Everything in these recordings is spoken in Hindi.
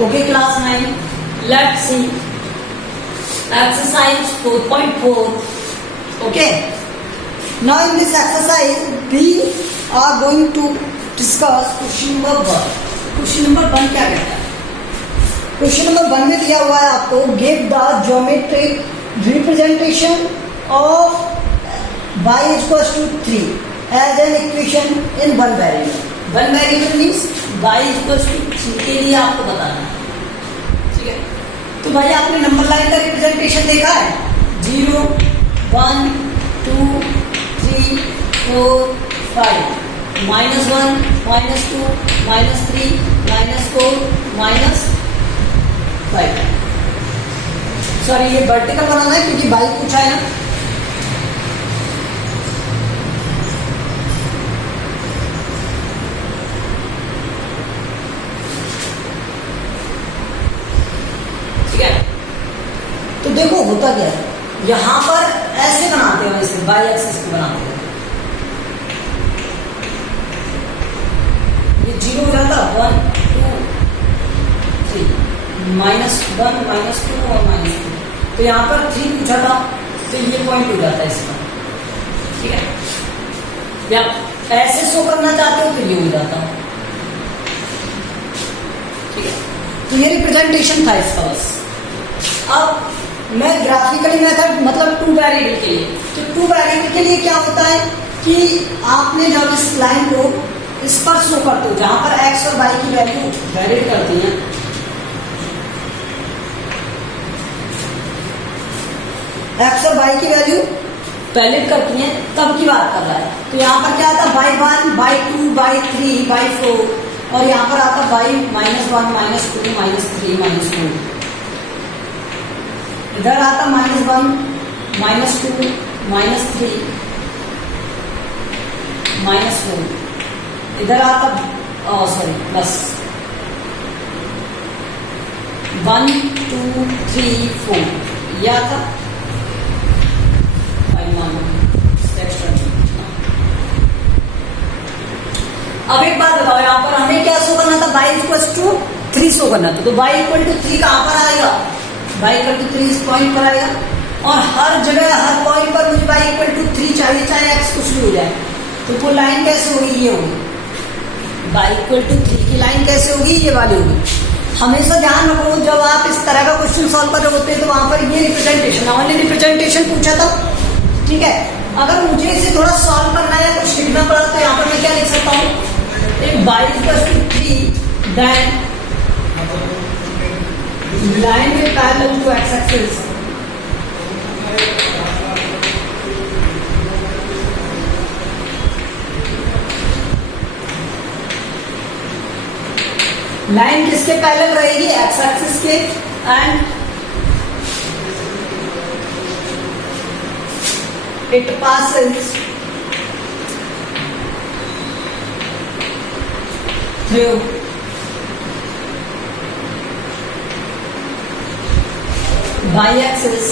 Okay, class 9. Let's see exercise 4.4. Okay. Now in this exercise, we are going to discuss question number 1. Question number 1 क्या कहता है? Question number 1 में दिया हुआ है आपको give the geometric representation of y is equals to 3 as an equation in one variable. One variable means y is equals to 3 के लिए आपको बताना है. ठीक है, तो भाई आपने नंबर लाइन का रिप्रेजेंटेशन देखा है 0 1 2 3 4 5 -1 -2 -3 -4 -5. सॉरी ये वर्टिकल बनाना है क्योंकि बाई पूछा है ना. तो देखो होता क्या है, यहां पर ऐसे बनाते हैं, इसे बाई एक्सिस को बनाते हैं. ये 0 हो जाता 1 2 3 -1 -2 और -3. तो यहां पर 3 पूछा था तो ये पॉइंट हो जाता है इसका. ठीक है, या ऐसे शो करना चाहते हो तो ये हो जाता. ठीक है, तो ये रिप्रेजेंटेशन था इसका. बस अब मैं ग्राफिकली मेथड मतलब 2 वेरिएबल के लिए, तो 2 वेरिएबल के लिए क्या होता है कि आपने जब इस लाइन को इस पर शो करते हो जहां पर x और y की वैल्यू वेरी करती हैं, x और y की वैल्यू वैलिड करती हैं, तब की बात कर रहा है. तो यहाँ पर क्या आता y1 y2 y3 y4 और यहाँ पर आता y -1 -2 -3 -4. इधर आता -1 -2 -3 -4. इधर आता सॉरी बस 1 2 3 4 यह आता 5 अब एक बात बताओ, यहाँ पर हमें क्या शो करना था, y इक्वल टू 3 शो करना था. तो y इक्वल टू 3 कहाँ पर आएगा, y इक्वल टू 3 इस पॉइंट पर आएगा. और हर जगह हर पॉइंट पर मुझे y इक्वल टू 3 चाहिए, चाहे x कुछ भी हो जाए. तो वो लाइन कैसे होगी, ये होगी y इक्वल टू 3 की लाइन कैसे होगी, ये वाली होगी. हमेशा ध्यान रखो जब आप इस तरह का क्वेश्चन सॉल्व कर रहे होते हैं तो वहां पर ये रिप्रेजेंटेशन ओनली रिप्रेजेंटेशन पूछा था. ठीक है, अगर मुझे इसे थोड़ा सॉल्व करना है या कुछ लिखना पड़ा तो यहाँ पर मैं क्या लिख सकता हूँ, if y equal to 3 then line will parallel to x axis. Line किसके पैरेलल रहेगी, x एक्सिस के. And it passes through y-axis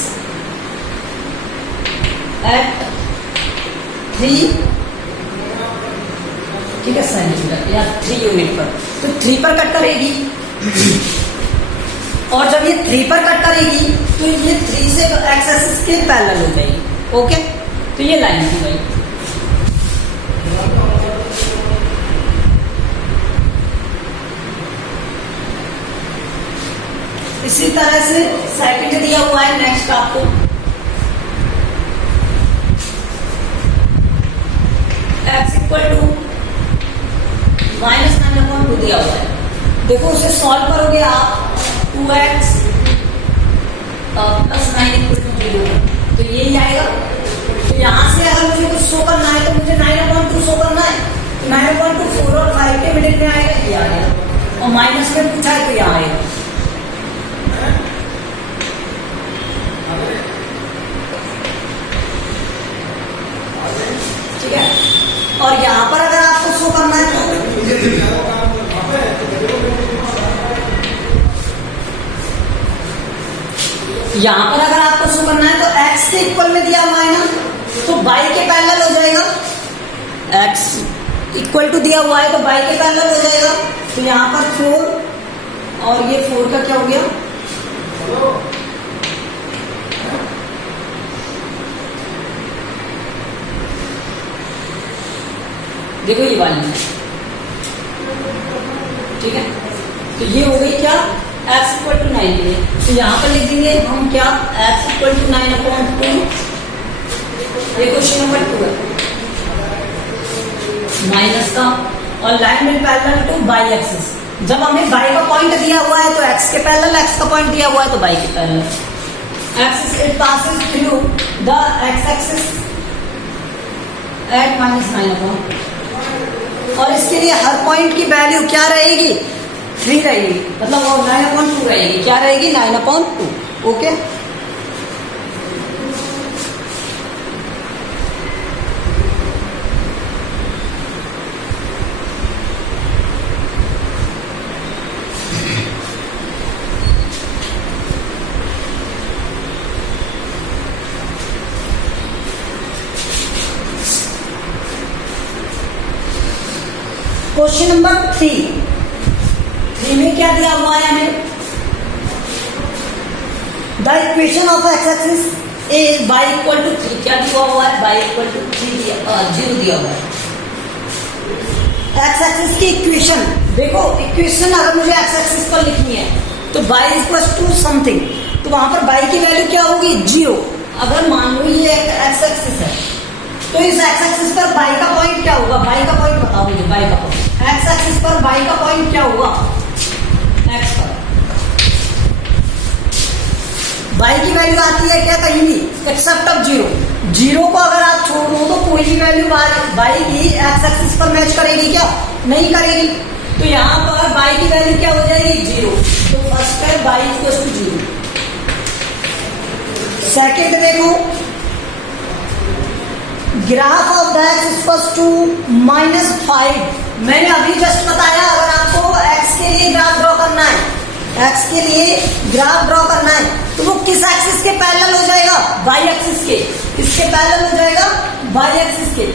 at 3 ठीक है सेंटीमीटर या 3 यूनिट पर. तो 3 पर कट करेगी और जब ये 3 पर कट करेगी तो ये 3 से एक्स एक्सिस के पैरेलल हो जाएगी. ओके, तो ये लाइन थी भाई. इसी तरह से सेकंड दिया हुआ है नेक्स्ट आपको x इक्वल टू -9/2 दिया हुआ है. देखो उसे सॉल्व करोगे आप 2x + 9 इक्वल टू 0 तो यही आएगा. तो यहाँ से अगर मुझे कुछ शो करना है तो मुझे 9/2 शो करना है. तो 9/2 4 और 5 के मिडिल में आएगा, ये आ गया. और माइनस में पूछा है तो यहाँ आएगा. ठीक है, और यहाँ पर अगर आपको शो करना है तो यहाँ पर अगर आपको शो करना है तो x के इक्वल में दिया हुआ है ना, तो y के पैरेलल हो जाएगा. x इक्वल टू दिया हुआ है तो y के पैरेलल हो जाएगा. तो यहाँ पर 4 और ये 4 का क्या हो गया, देखो ये वाली, ठीक है। तो ये हो गई क्या, x इक्वल टू 9 के लिए। तो यहाँ पर लिख देंगे हम क्या, x इक्वल टू 9/2। ये क्वेश्चन नंबर 2 है, माइनस का, और लाइन में पैरेलल टू बाई एक्सिस। जब हमें बाई का पॉइंट दिया हुआ है तो x के पैरेलल, x का पॉइंट दिया हुआ है तो बाई के parallel. Axis it passes through the x axis at -9/, और इसके लिए हर पॉइंट की वैल्यू क्या रहेगी, 3 रहेगी, मतलब वो 9/2 रहेगी। क्या रहेगी, 9/2। ओके, क्वेश्चन नंबर 3 में क्या दिया हुआ है हमें, the equation of x axis is y equal to 3। क्या दिया हुआ है, y इक्वल टू 0 दिया हुआ है। एक्स एक्सिस की इक्वेशन देखो, इक्वेशन अगर मुझे एक्स एक्सिस पर लिखनी है तो y इक्वल टू समथिंग, तो वहां पर y की वैल्यू क्या होगी, 0। अगर मान लो ये एक्स एक्सिस है तो इस एक्स एक्सिस पर y का पॉइंट क्या होगा, y का पॉइंट बताओ मुझे, y का पॉइंट एक्स एक्सिस पर y का पॉइंट क्या होगा, x पर y की वैल्यू आती है क्या, कहीं भी एक्सेप्ट ऑफ 0 को अगर आप छोड़ दो तो कोई भी वैल्यू y की एक्स एक्सिस पर मैच करेगी क्या, नहीं करेगी। तो यहाँ पर y की वैल्यू क्या हो जाएगी, 0। तो फर्स्ट है y इक्वल टू 0। सेकेंड देखो, graph of the x equal to -5। मैंने अभी जस्ट बताया, अगर आपको x के लिए ग्राफ ड्रॉ करना है, x के लिए ग्राफ ड्रॉ करना है तो वो किस एक्सिस के पैरेलल हो जाएगा, y एक्सिस के। किसके पैरेलल हो जाएगा, y एक्सिस के।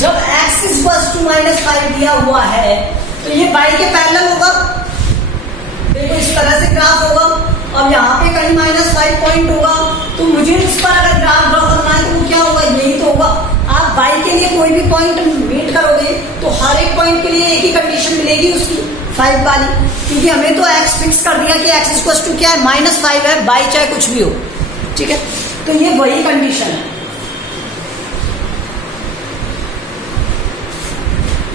जब x इक्वल टू -5 दिया हुआ है तो ये y के पैरेलल होगा। देखो इस तरह से ग्राफ होगा, अब यहाँ पे कहीं -5 पॉइंट होगा, तो मुझे इस पर अगर ग्राफ ड्रॉ करना है तो वो क्या होगा, यही तो होगा। आप y के लिए कोई भी पॉइंट मीट करोगे तो हर एक पॉइंट के लिए एक ही कंडीशन मिलेगी उसकी, 5 वाली, क्योंकि हमें तो x फिक्स कर दिया कि x इक्वल टू क्या है, -5 है, y चाहे कुछ भी हो, ठीक है। तो ये वही कंडीशन है।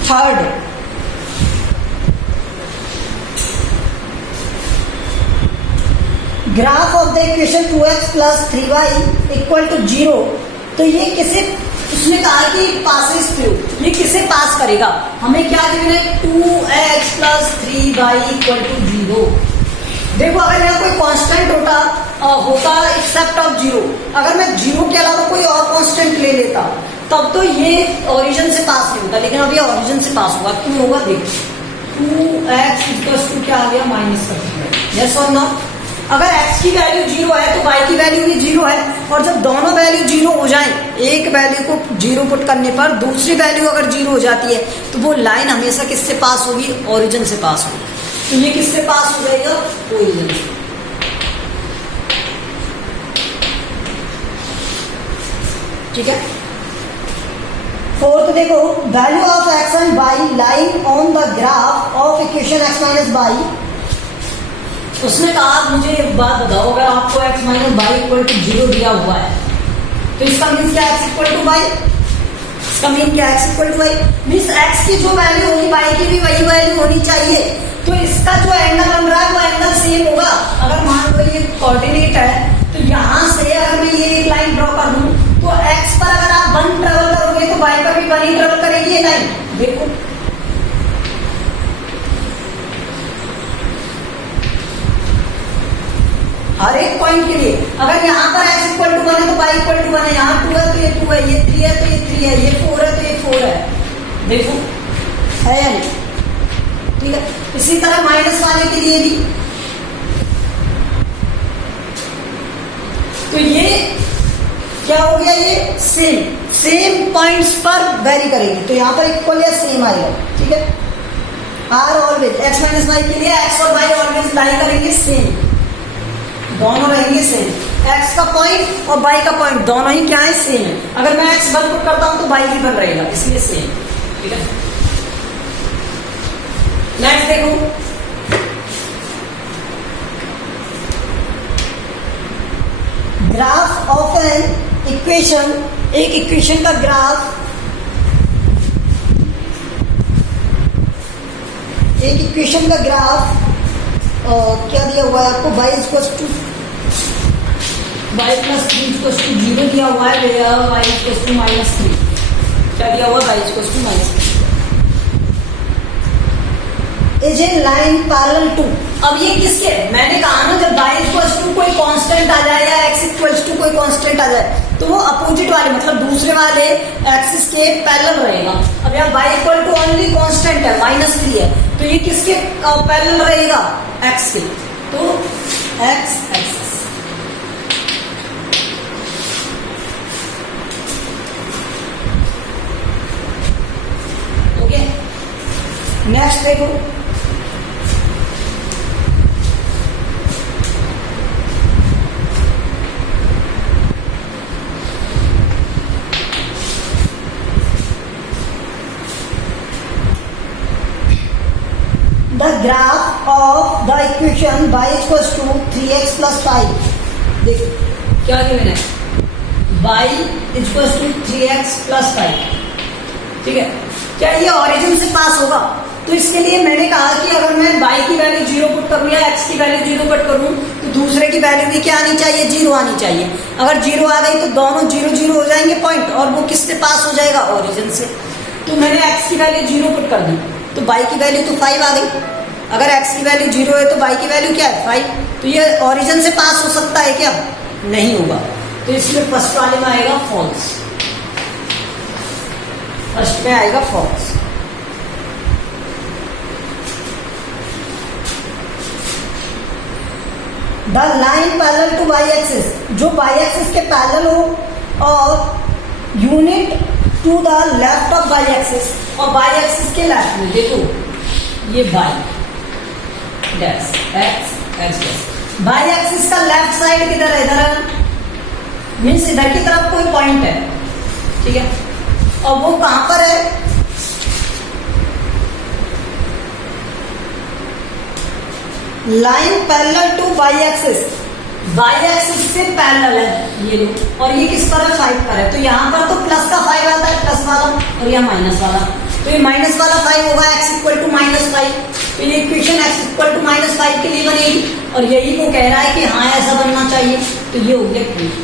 Third, graph of the equation 2x + 3y = 0। तो ये किसे, उसने कहा कि पासेस थ्रू, ये किसे पास करेगा, हमें क्या गिवन है, 2x + 3y = 0। देखो अगर यहाँ कोई कांस्टेंट होता एक्सेप्ट ऑफ 0, अगर मैं 0 के अलावा कोई और कांस्टेंट ले लेता तब तो ये ओरिजिन से पास नहीं होता, लेकिन अब ये ओरिजिन से पास होगा। क्यों होगा, देखो 2x = क्या आ गया, -3। यस और नो, अगर x की वैल्यू 0 है तो y की वैल्यू भी 0 है, और जब दोनों वैल्यू 0 हो जाए, एक वैल्यू को 0 पुट करने पर दूसरी वैल्यू अगर 0 हो जाती है तो वो लाइन हमेशा किससे पास होगी, ओरिजिन से पास होगी। तो ये किससे पास हो जाएगा, ओरिजिन से। ठीक है। फोर्थ देखो, value of x and y line on the graph of equation x - y। उसने कहा मुझे एक बात बताओ, अगर आपको x - y = 0 दिया हुआ है तो इसका मीन्स क्या, x = y। इसका मीन क्या, x = y मीन्स x की जो वैल्यू होगी y की भी वही वैल्यू होनी चाहिए। तो इसका जो एंगल बन रहा है वो एंगल सेम होगा। अगर मान लो ये कोऑर्डिनेट है तो यहाँ से अगर मैं ये एक लाइन ड्रॉ कर दूं तो x पर अगर आप 1 ट्रेवल करोगे तो y पर भी 1 ही ट्रेवल करेगी ये लाइन। देखो हर एक पॉइंट के लिए, अगर यहाँ पर x = 1 है तो y = 1 है, यहाँ 2 है तो ये 2 है, ये 3 है तो ये 3 है, ये 4 है तो ये 4 है। देखो है या नहीं, ठीक है। इसी तरह माइनस वाले के लिए भी, तो ये क्या हो गया, ये सेम पॉइंट्स पर वेरी करेगी, तो यहाँ पर इक्वल या सेम आएगा, ठीक है। Are always x minus y के लिए एक्स और वाई ऑलवेज लाई करेंगे सेम, दोनों रहेंगे सेम। एक्स का पॉइंट और वाई का पॉइंट दोनों ही क्या है, सेम है। अगर मैं एक्स 1 पुट करता हूं तो वाई भी 1 रहेगा, इसलिए सेम। ठीक है, नेक्स्ट देखो, ग्राफ ऑफ एन इक्वेशन, एक इक्वेशन का ग्राफ, एक इक्वेशन का ग्राफ क्या दिया हुआ है आपको, y equals to y plus 3 equals to 0 दिया हुआ है, y इक्वल्स टू -3 क्या दिया हुआ है, y equals to -3 is a line parallel to. अब ये किसके, मैंने कहा ना जब y इक्वल्स टू कोई कांस्टेंट आ जाए या x इक्वल्स टू कोई कांस्टेंट आ जाए तो वो अपोजिट वाले मतलब दूसरे वाले एक्सिस के पैरेलल रहेगा। अब यहाँ y equal to only constant है -3 है, तो ये किसके पैरेलल रहेगा, x के, तो x एक्सिस। ओके, नेक्स्ट देखो, the graph of the equation y equals to 3x plus 5। देखो क्या गिवन है, y equals to 3x plus 5। ठीक है, क्या ये ओरिजिन से पास होगा, तो इसके लिए मैंने कहा कि अगर मैं y की वैल्यू 0 पुट करूं या x की वैल्यू 0 पुट करूं तो दूसरे की वैल्यू भी क्या आनी चाहिए, 0 आनी चाहिए। अगर 0 आ गई तो दोनों 0 0 हो जाएंगे पॉइंट, और वो किससे पास हो जाएगा, ओरिजिन से। तो मैंने x की वैल्यू 0 पुट कर दी तो y की वैल्यू तो 5 आ गई। अगर x की वैल्यू 0 है तो y की वैल्यू क्या है, 5। तो ये ओरिजिन से पास हो सकता है क्या, नहीं होगा, तो इसलिए फर्स्ट वाले में आएगा फॉल्स, फर्स्ट में आएगा false. The line parallel to y axis, जो y एक्सिस के पैरेलल हो और unit to the left of y axis, और y एक्सिस के लेफ्ट में देखो ये y dash x dash, y axis का लेफ्ट साइड किधर है, इधर मीन्स इधर की तरफ कोई पॉइंट है। ठीक है, और वो कहां पर है, line parallel to y axis, y axis से पैरेलल है ये लो, और ये किस पर है, 5 पर है। तो यहाँ पर तो प्लस का 5 आता है, प्लस वाला, और यहाँ माइनस वाला, तो ये माइनस वाला 5 होगा, x इक्वल टू -5। तो ये इक्वेशन x इक्वल टू -5 के लिए बनेगी, और यही वो कह रहा है कि हाँ ऐसा बनना चाहिए, तो ये हो गया प्रूफ।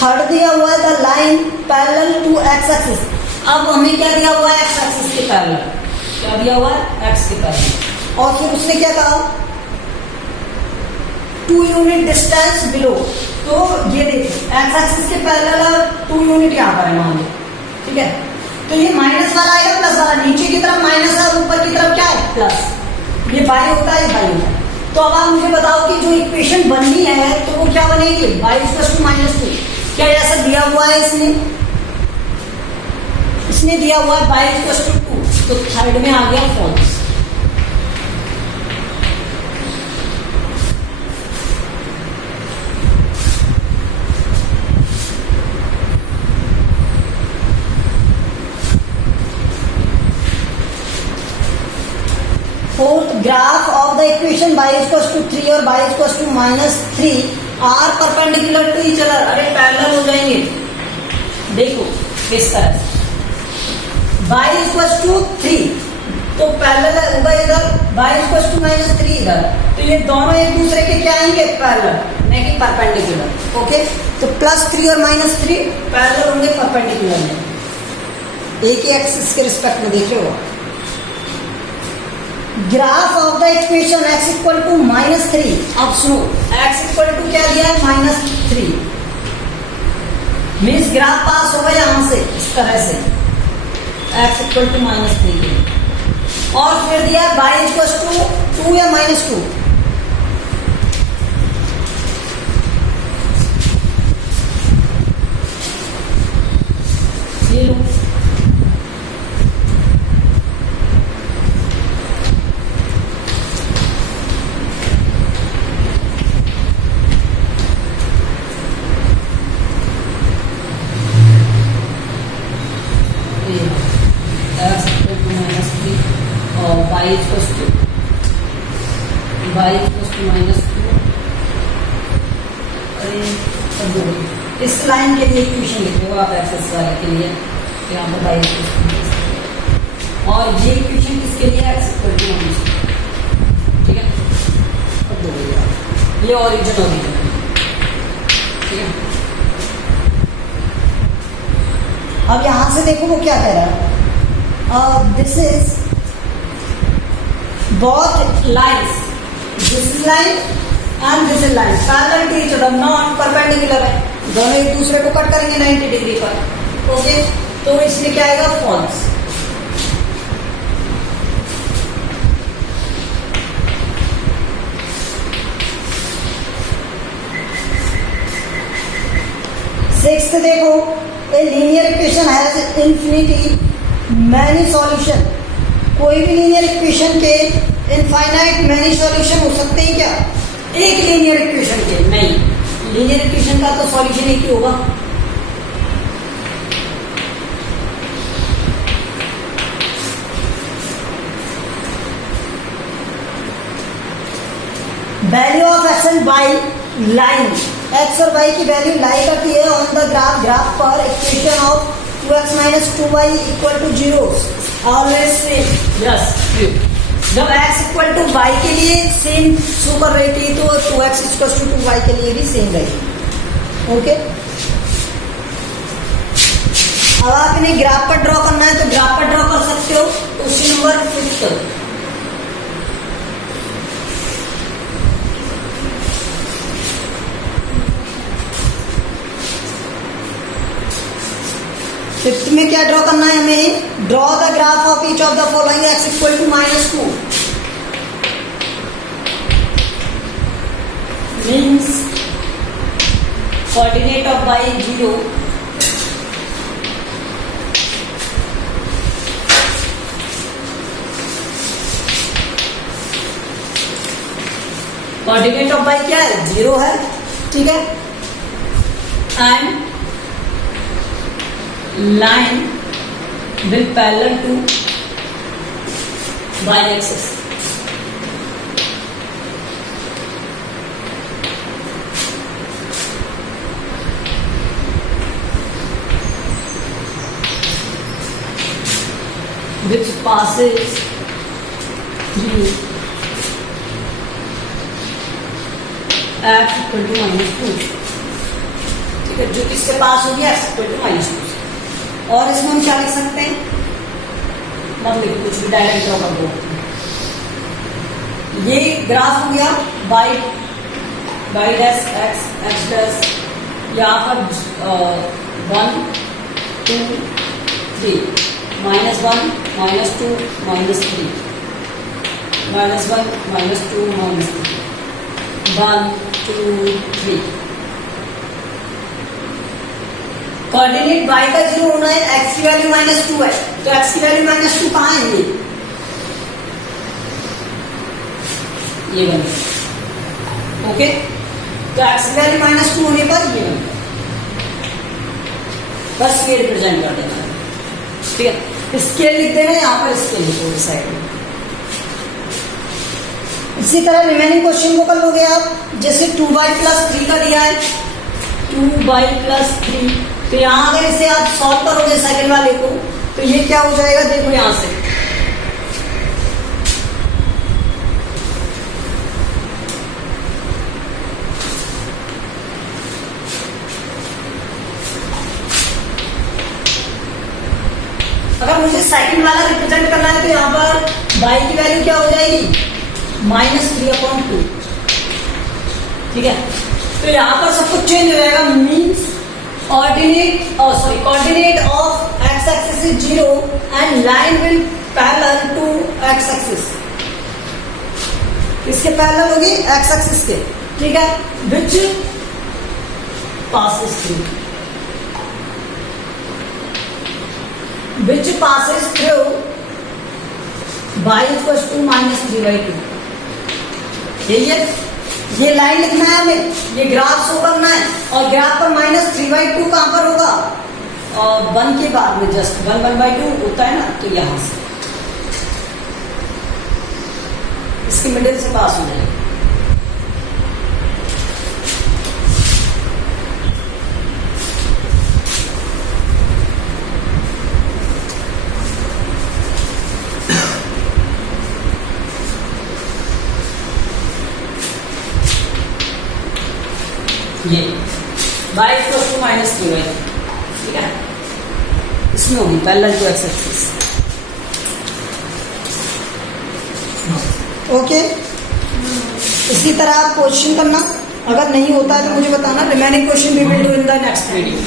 थर्ड दिया हुआ है the line parallel to x axis. अब हमें क्या दिया हुआ है, x एक्सिस के पैरेलल, क्या दिया हुआ है, x के पैरेलल, और फिर उसने क्या कहा, 2 यूनिट डिस्टेंस बिलो। तो ये देखिए x एक्सिस के पैरेलल 2 यूनिट यहाँ पर है मान लो। ठीक है, तो ये माइनस वाला आएगा, प्लस वाला, नीचे की तरफ माइनस है, ऊपर की तरफ क्या है, प्लस। ये बाई होता है, ये बाई होता है। तो अब आप मुझे बताओ कि जो इक्वेशन बननी है तो वो क्या बनेगी, y इक्वल टू -2। क्या ऐसा दिया हुआ है, इसने दिया हुआ है y इक्वल टू 2, तो थर्ड में आ गया false. Fourth, graph of the equation y equal to 3 और y equal to -3 are perpendicular to each other. अरे पैरेलल हो जाएंगे, देखो इस तरह से y इक्वल टू 3 तो पैरेलल होगा इधर, y इक्वल टू -3 इधर, तो ये दोनों एक दूसरे के क्या आएंगे, पैरेलल, नहीं कि परपेंडिकुलर। ओके, तो +3 और -3 पैरेलल होंगे परपेंडिकुलर में, एक ही एक्सिस के रिस्पेक्ट में, देख रहे हो। Graph of the equation x equal to -3। अब सुनो, x इक्वल टू क्या दिया है, -3, मीन्स ग्राफ पास होगा यहां से इस तरह से, x इक्वल टू -3, और फिर दिया y इक्वल टू 2 या -2, इस लाइन के लिए इक्वेशन लिख लो आप एक्सेस वाले के लिए, यहाँ पर बाई और ये इक्वेशन किसके लिए एक्सेस कर दी हम, ठीक है। अब दो ये ओरिजिन ठीक है। अब यहां से देखो वो क्या कह रहा है, this is both lines, this is line and this is line parallel to each other, not perpendicular है, दोनों एक दूसरे को कट करेंगे 90 डिग्री पर, ओके। तो इसलिए क्या आएगा, फॉल्स। सिक्स्थ देखो, a linear equation has infinity many solution. कोई भी लीनियर इक्वेशन के इनफाइनाइट मैनी सॉल्यूशन हो सकते हैं क्या, एक लीनियर इक्वेशन के नहीं, लीनियर इक्वेशन का तो सॉल्यूशन एक ही होगा। Value of x and y line, x और वाई की वैल्यू लाई करती है ऑन द ग्राफ पर equation of 2x minus 2y equal to 0 always same, yes। जब x equal to y के लिए सेम शो कर रही थी तो 2x equal to 2y के लिए भी सेम रहेगी, ओके। अब आप इन्हें ग्राफ पर ड्रॉ करना है तो ग्राफ पर ड्रॉ कर सकते हो। क्वेश्चन नंबर 5 फिफ्थ में क्या ड्रॉ करना है हमें, draw the graph of each of the following x equal to -2 means coordinate of y 0 coordinate of y क्या है, 0 है, ठीक है। And line will parallel to y-axis, which passes through x equal to -2, ठीक है, जो किससे पास हो गया, x equal to -2। और इसमें हम क्या लिख सकते हैं, मतलब कुछ भी डायरेक्ट ड्रॉ कर दो। ये ग्राफ हो गया y डैश x डैश, यहाँ पर 1 2 3 -1 -2 -3 -1 -2 -3 1 2 3। कोऑर्डिनेट y का 0 होना है, x की वैल्यू -2 है, तो x की वैल्यू -2 कहाँ है, ये बन गया, ओके। तो x की वैल्यू -2 होने पर ये बन गया, बस ये रिप्रेजेंट कर देना है, ठीक है। स्केल लिख देना, यहाँ पर स्केल लिखो इस साइड में। इसी तरह रिमेनिंग क्वेश्चन को कर लोगे आप, जैसे 2y + 3 का दिया है, 2y + 3, तो यहां अगर इसे आप सॉल्व करोगे सेकंड वाले को तो ये क्या हो जाएगा, देखो यहां से अगर मुझे सेकंड वाला रिप्रेजेंट करना है तो यहाँ पर y की वैल्यू क्या हो जाएगी, -3/2, ठीक है। तो यहाँ पर सब कुछ चेंज हो जाएगा, means coordinate of x-axis is 0 and line will parallel to x-axis, किसके पैरेलल होगी, x-axis के, ठीक है। which passes through y equals to -3/2, यही है। ये लाइन लिखना है हमें, ये ग्राफ शो करना है, और ग्राफ पर -3/2 कहां पर होगा, और 1 के बाद में जस्ट 1/2 होता है ना, तो यहां से इसके मिडिल से पास हो जाएगा। ये y इक्वल टू -3y, ठीक है, इसमें होगी parallel to x axis. Okay, इसी तरह आप क्वेश्चन करना, अगर नहीं होता है तो मुझे बताना। Remaining question we will do in the next video.